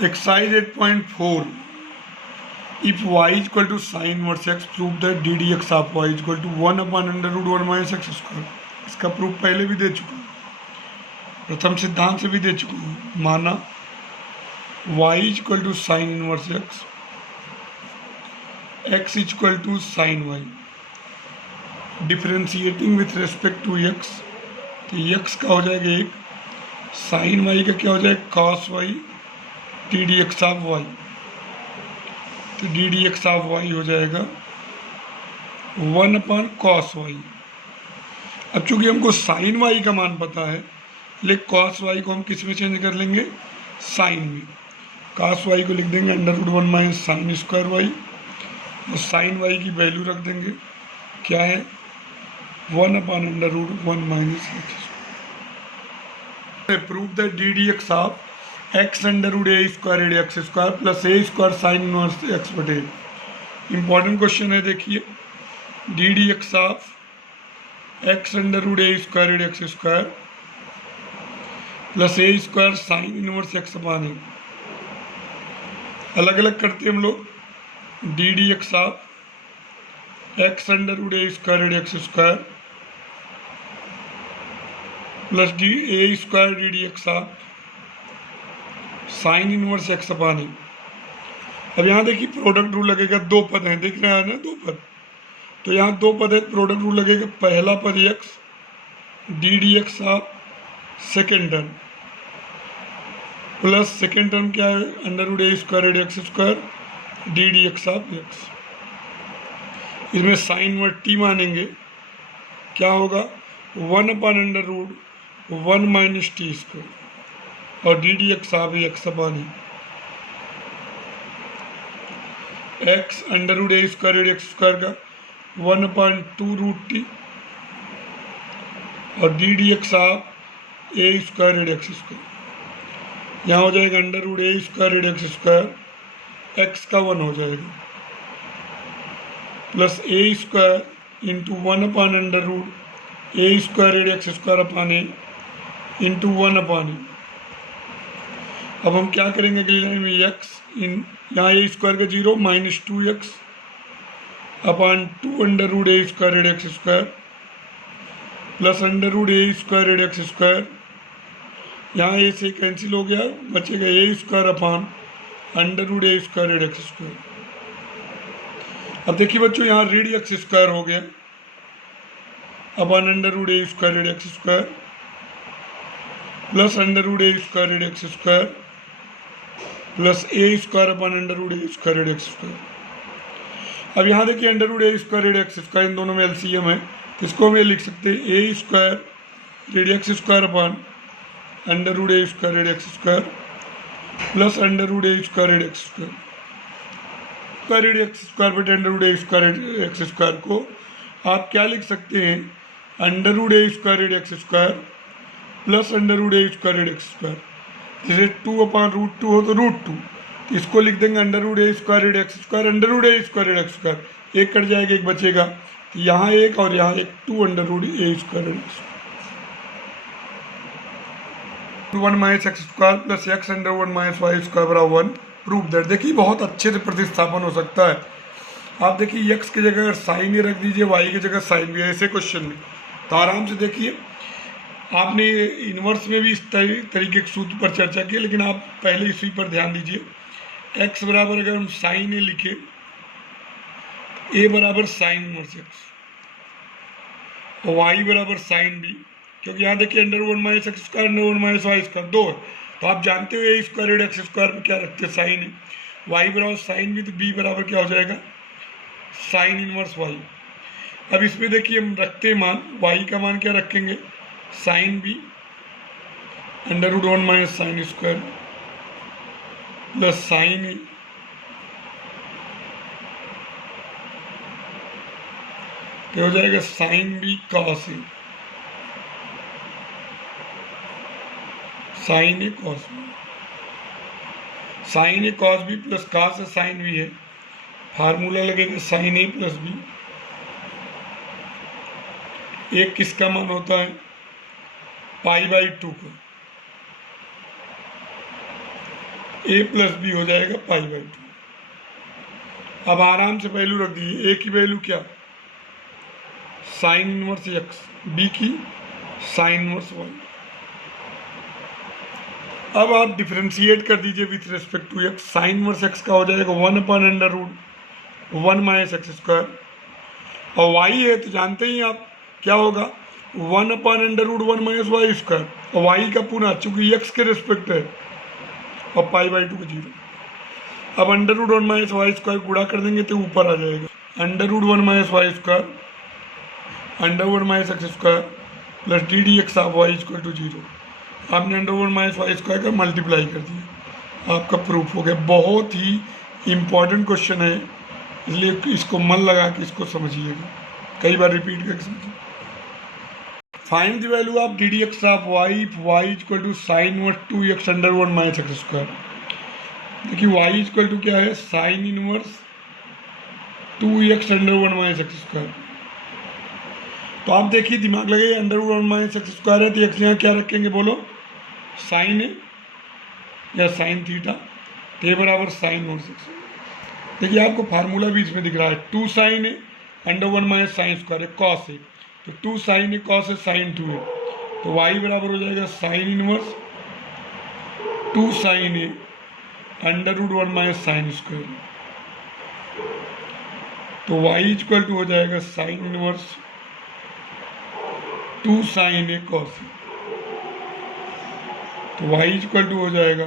Exercise 8.4 if y equal to sine inverse x prove that d d x of y equal to 1/√1 minus x square. इसका proof पहले भी दे चुका हूँ, प्रथम सिद्धांत से भी दे चुका हूँ। माना y equal to sine inverse x equal to sine y, differentiating with respect to x, तो x का हो जाएगा एक, साइन y का क्या हो जाएगा cos y t d x of y, तो d d x of y हो जाएगा 1/cos y। अब चूंकि हमको साइन वाई का मान पता है, लेकिन cos y को हम किस में चेंज कर लेंगे, साइन में। cos y को लिख देंगे √1 माइनस साइन स्क्वायर वाई, और साइन y की वैल्यू रख देंगे, क्या है 1/√1 minus x. Prove that d d x of x √a² x square plus a² sign inverse x बटे। इंपॉर्टेंट क्वेश्चन है, देखिए D d x of x √a² x square plus a² sign inverse x upon a। अलग अलग करते हम लोग, D d x of x √a² x square plus a² D d x of sine inverse x upon. अब यहाँ देखिए product rule लगेगा, दो पद हैं, देख रहे हैं ना दो पद, तो यहाँ दो पद है, प्रोडक्ट रूल लगेगा। पहला पद x D d x of second term plus second term क्या है √a² x square D d x of x. इसमें साइन इनवर्स टी मानेंगे, क्या होगा 1/√1 माइनस टी स्क्वायर, और D d x of x upon x √a² x square का 1/2√t, और D d x of a² x square, यहाँ हो जाएगा √a² x स्क्वायर, x का 1 हो जाएगा, plus a² into 1/√a² x square upon a into 1 upon a। अब हम क्या करेंगे अगली लाइन में, x इन यहाँ a² का 0 माइनस 2x अपान 2 √a² x square plus √a² x square, यहाँ a से कैंसिल हो गया, बचेगा a² अपान √a² x स्क्वायर। अब देखिए बच्चों, यहाँ ऋण x स्क्वायर हो गया अपान √a² x square plus √a² x square plus a² अपान √a² x स्क्वायर। अब यहाँ देखिए √a² x स्क्वायर, इन दोनों में एलसीएम है, तो इसको हम ये लिख सकते हैं a² ऋण x square upon √a² x square plus √a² x square. ऋण x स्क्वायर बटे √a² x स्क्वायर को आप क्या लिख सकते हैं, √a² x square plus √a² x square, जैसे 2/√2 हो तो √2, तो इसको लिख देंगे √a² x square √a² x square, एक कट जाएगा एक बचेगा, तो यहाँ एक और यहाँ एक 2 √a² x 1 minus x square plus x √1 minus y square बराबर 1। प्रूफ दैट, देखिए बहुत अच्छे से प्रतिस्थापन हो सकता है। आप देखिए x की जगह अगर साइन ही रख दीजिए, y की जगह साइन भी है ऐसे क्वेश्चन में, तो आराम से देखिए। आपने इन्वर्स में भी इस तरीके के सूत्र पर चर्चा की, लेकिन आप पहले इसी पर ध्यान दीजिए। x बराबर अगर हम साइन ए लिखे, a बराबर साइन इनवर्स x और y बराबर साइन बी, क्योंकि यहाँ देखिए √1 minus x square √1 minus y square दो है, तो आप जानते हो a² x स्क्वायर पर क्या रखते हैं, साइन है। y बराबर साइन बी, तो b बराबर क्या हो जाएगा, साइन इनवर्स y। अब इसमें देखिए हम रखते हैं मान, y का मान क्या रखेंगे, sine B √1 minus sine square plus sine A तो हो जाएगा sine B cos A, sine A cos B, sine A cos B plus cos A sine B है, फार्मूला लगेगा साइन ए प्लस बी। एक किसका मान होता है, π/2 का, ए प्लस बी हो जाएगा पाई बाई 2। अब आराम से वैल्यू रख दीजिए। ए की वैल्यू क्या, साइन इनवर्स एक्स, बी की साइन इनवर्स वाई। अब आप डिफ्रेंशिएट कर दीजिए with respect to x. Sine inverse x का हो जाएगा 1/√1 माइनस एक्स स्क्वायर, और वाई है तो जानते ही आप क्या होगा, 1/√1 माइनस वाई स्क्वायर, और वाई का पूरा चूंकि एक्स के रिस्पेक्ट है, और पाई बाई 2 का 0। अब √1 माइनस वाई स्क्वायर गुणा कर देंगे तो ऊपर आ जाएगा √1 minus y square √1 minus x square plus ddx of y equal to 0। आपने √1 माइनस वाई स्क्वायर का मल्टीप्लाई कर दिया, आपका प्रूफ हो गया। बहुत ही इम्पॉर्टेंट क्वेश्चन है, इसलिए इसको मन लगा के इसको समझिएगा, कई बार रिपीट करके समझिए। Find the value of ddx of y, y equal to sine inverse 2x √1 minus x square. देखिए वाई इक्वल टू क्या है, sine inverse 2x √1 minus x square. तो आप देखिए दिमाग लगाइए, √1 माइनस एक्स स्क्वायर है तो एक्स यहाँ क्या रखेंगे बोलो, साइन है या साइन थीटा, तो बराबर साइन इनवर्स एक्स। देखिए आपको फार्मूला भी इसमें दिख रहा है, 2 साइन है √1 माइनस साइन स्क्वायर है, कॉस है, तो 2 साइन है कॉस है साइन 2 है, तो वाई बराबर हो जाएगा साइन इनवर्स 2 साइन है √1 माइनस साइन स्क्वायर, तो वाई इक्वल टू हो जाएगा sine inverse 2 sign A cos, तो वाई इक्वल टू हो जाएगा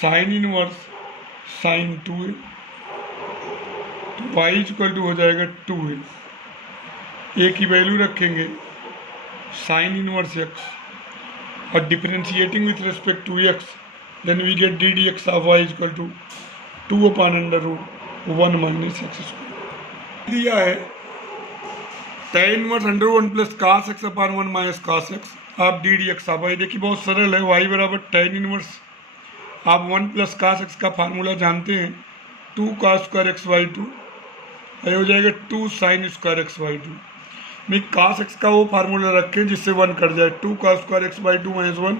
साइन इनवर्स साइन 2a, तो वाई इक्वल टू हो जाएगा 2a। ए की वैल्यू रखेंगे साइन इनवर्स एक्स और differentiating with respect to x, then we get ddx of y equal to 2/√1 minus x square. दिया है tan inverse √1 plus cos x upon 1 minus cos x आप ddx आप y. देखिए बहुत सरल है, y बराबर tan इनवर्स आप 1 प्लस cos x का फार्मूला जानते हैं, 2 cos स्क्वायर x बाई 2, ये हो जाएगा 2 साइन स्क्वायर x बाई 2। मैं cos x का वो फार्मूला रखें जिससे 1 कट जाए, 2 cos square x by 2 minus 1,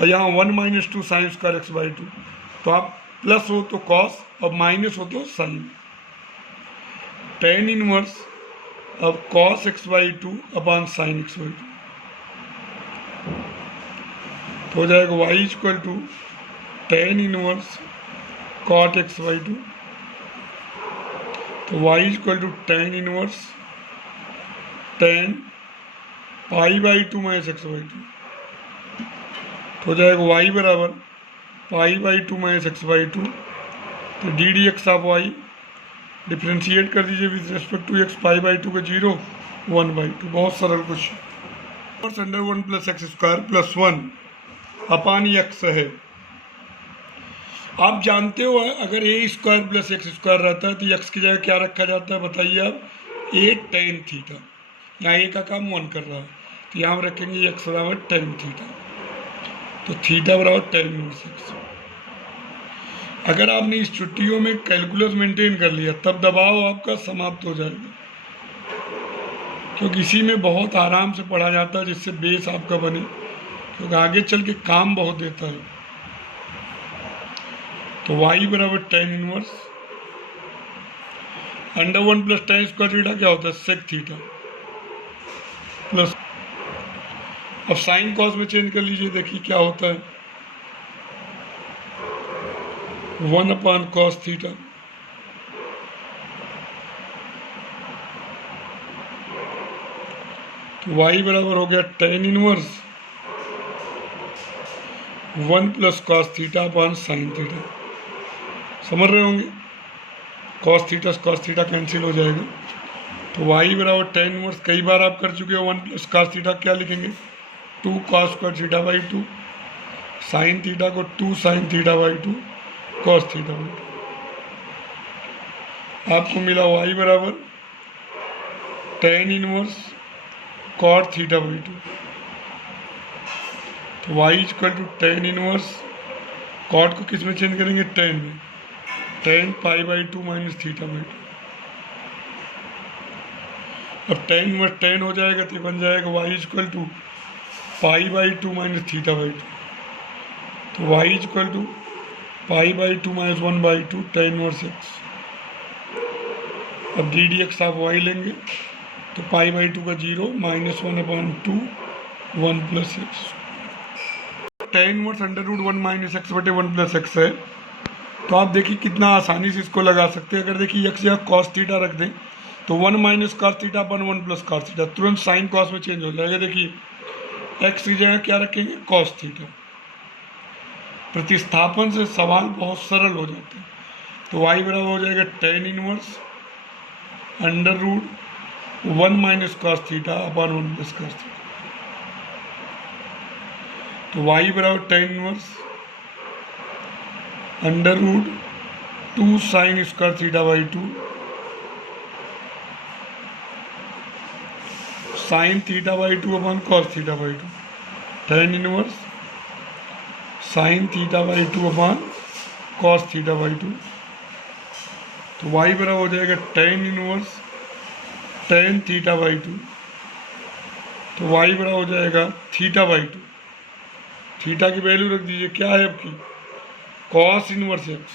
और यहाँ 1 minus 2 sine square x by 2, तो आप प्लस हो तो cos और माइनस हो तो साइन। tan इनवर्स अब cos x by 2 upon sine x by 2, तो हो जाएगा y equal to tan inverse cot x by 2, तो y equal to tan inverse tan pi by 2 minus x by 2, तो हो जाएगा y बराबर pi by 2 minus x by 2, तो ddx of y differentiate कर दीजिए with respect to x, pi by 2 का 0 1 by 2। बहुत सरल question. √1 plus x square plus 1 अपान एक्स है। आप जानते हो अगर ए स्क्वायर प्लस एक्स स्क्वायर रहता है तो एक्स की जगह क्या रखा जाता है बताइए आप, ए tan थीटा। यहाँ ए का काम 1 कर रहा है तो यहाँ रखेंगे एक्स बराबर tan थीटा, तो थीटा बराबर tan इनवर्स एक्स। अगर आपने इस छुट्टियों में कैलकुलस मेंटेन कर लिया तब दबाव आपका समाप्त हो जाएगा, क्योंकि इसी में बहुत आराम से पढ़ा जाता है जिससे बेस आपका बने, क्योंकि आगे चल के काम बहुत देता है। तो y बराबर tan inverse √1 plus tan square theta क्या होता है, सेक थीटा प्लस, अब साइन कॉस में चेंज कर लीजिए, देखिए क्या होता है 1 अपान कॉस थीटा, तो y बराबर हो गया tan inverse 1 plus cos theta upon sine theta. समझ रहे होंगे, कॉस थीटा कैंसिल हो जाएगा, तो y बराबर tan इनवर्स कई बार आप कर चुके हो, 1 प्लस कॉस थीटा क्या लिखेंगे 2 cos square theta by 2, sine theta को 2 sine theta by 2 cos theta by 2। आपको मिला y बराबर tan inverse cot theta by 2, तो y equal to tan inverse cot को किस में चेंज करेंगे tan में, tan pi by 2 minus theta by 2। अब tan इनवर्स tan हो जाएगा तो बन जाएगा y equal to pi by 2 minus theta by 2, तो y equal to pi by two minus 1/2 tan inverse x. अब डी डी एक्स आप वाई लेंगे तो पाई बाई टू का 0 -1/2 1 plus x. tan inverse √1 - x/1 + x है। तो आप देखिए कितना आसानी से इसको लगा सकते हैं। अगर देखिए x या cos थीटा रख दें तो 1 - cos थीटा अपन 1 + cos थीटा, तुरंत साइन कॉस में चेंज हो जाएगा। देखिए x की जगह क्या रखेंगे, cos थीटा। प्रतिस्थापन से सवाल बहुत सरल हो जाते हैं। तो y बराबर हो जाएगा tan इनवर्स √1 - cos थीटा अपन 1 + cos थीटा। तो y बराबर tan inverse √2 sin square थीटा/2 sin थीटा/2 अपन cos थीटा/2 tan इनवर्स sin थीटा/2 अपन cos थीटा/2। तो y बराबर हो जाएगा tan इनवर्स tan थीटा/2। तो y बराबर हो जाएगा थीटा/2। थीटा की वैल्यू रख दीजिए, क्या है आपकी cos इनवर्स एक्स।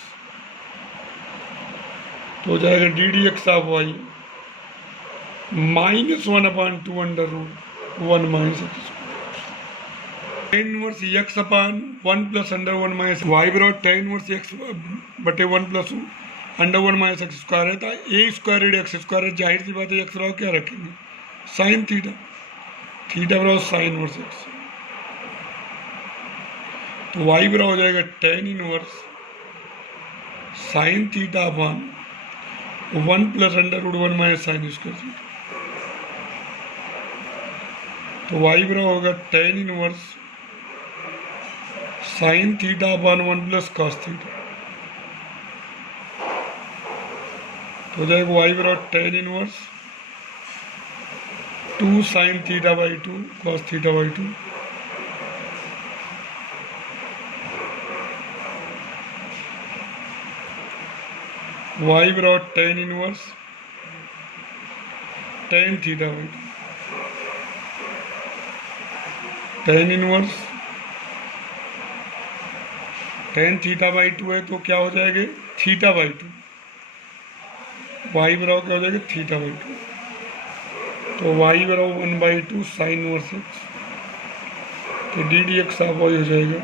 तो हो जाएगा d d x of y -1/2 √1 - x। tan inverse x upon 1 + √1 - y बराबर tan इनवर्स x बटे 1 + √1 - x स्क्वायर है। तो ए स्क्वायर x स्क्वायर है, जाहिर सी बात है x बराबर क्या रखेंगे, साइन थीटा। थीटा बराबर साइन इनवर्स x। तो y बराबर हो जाएगा tan इनवर्स साइन थीटा अपन 1 + √1 - साइन स्क्वायर थीटा। तो y बराबर होगा tan इनवर्स साइन थीटा अपन 1 + cos थीटा। तो हो जाएगा y बराबर tan inverse 2 sin थीटा/2 cos थीटा/2। y बराबर tan inverse tan थीटा/2। tan inverse tan थीटा/2 है तो क्या हो जाएगा, थीटा/2। y बराबर क्या हो जाएगा, थीटा/2। तो y बराबर 1/2 sin इनवर्स एक्स। तो d d x of y हो जाएगा